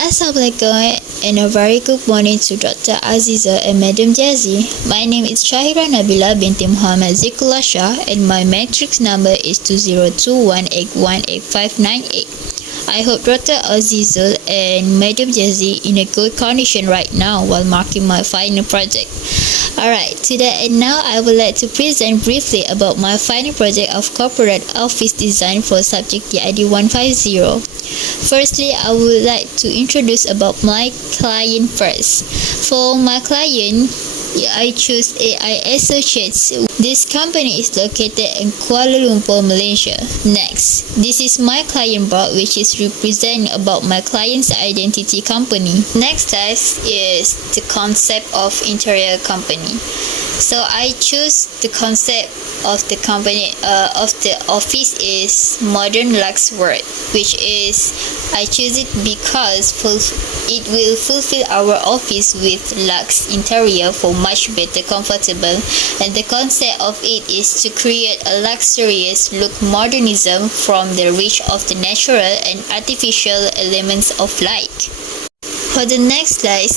Assalamualaikum and a very good morning to Dr. Aziza and Madam Jazzy. My name is Shahira Nabila binti Muhammad Zikullah Shah and my matrix number is 20218188598. I hope Dr. Aziza and Madam Jazzy in a good condition right now while marking my final project. Alright, today and now I would like to present briefly about my final project of corporate office design for subject DID150. Firstly, I would like to introduce about my client first. For my client, I choose AI Associates. This company is located in Kuala Lumpur, Malaysia. Next, this is my client board, which is represent about my client's identity company. Next task is the concept of interior company. So I choose the concept of the company of the office is modern luxe world, which is I choose it because it will fulfill our office with luxe interior for much better comfortable, and the concept of it is to create a luxurious look modernism from the reach of the natural and artificial elements of light. For the next slide,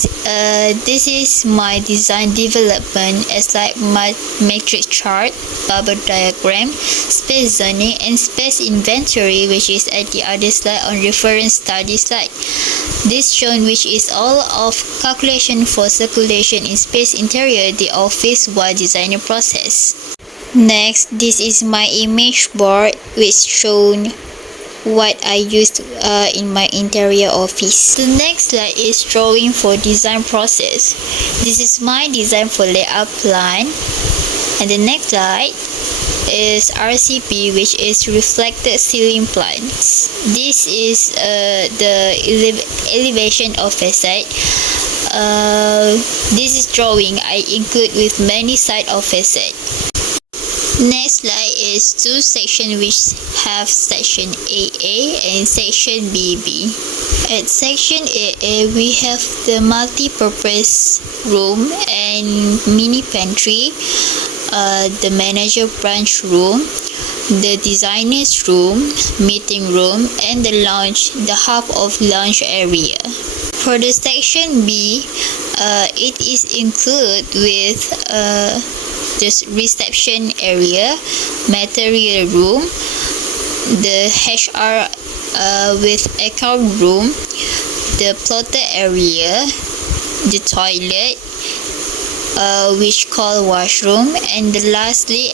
this is my design development as like my matrix chart, bubble diagram, space zoning and space inventory, which is at the other slide on reference study slide. This shown which is all of calculation for circulation in space interior the office while designing process. Next, this is my image board which shown what I used in my interior office. The next slide is drawing for design process. This is my design for layout plan, and the next slide is RCP, which is reflected ceiling plans. This is the elevation of facade. This is drawing I include with many side of facade. Next slide is two sections which have section AA and section BB. At section AA, we have the multi-purpose room and mini pantry, the manager branch room, the designer's room, meeting room, and the lounge, the half of lounge area. For the section B, it is included with this reception area, material room, the HR with account room, the plotter area, the toilet, which called washroom, and the lastly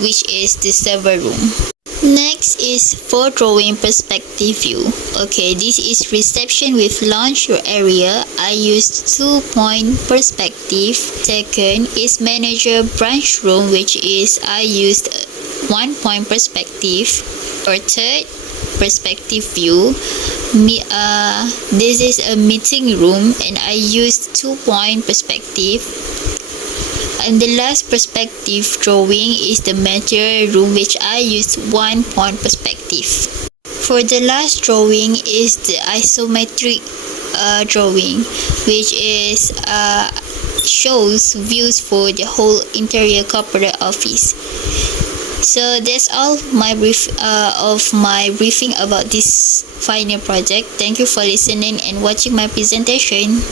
which is the server room. Next is for drawing perspective view. Okay, this is reception with lounge area. I used 2-point perspective. Second is manager branch room, which is I used 1-point perspective. Or third, perspective view. This is a meeting room and I used 2-point perspective. And the last perspective drawing is the material room, which I used 1-point perspective. For the last drawing is the isometric drawing, which is shows views for the whole interior corporate office. So that's all my briefing about this final project. Thank you for listening and watching my presentation.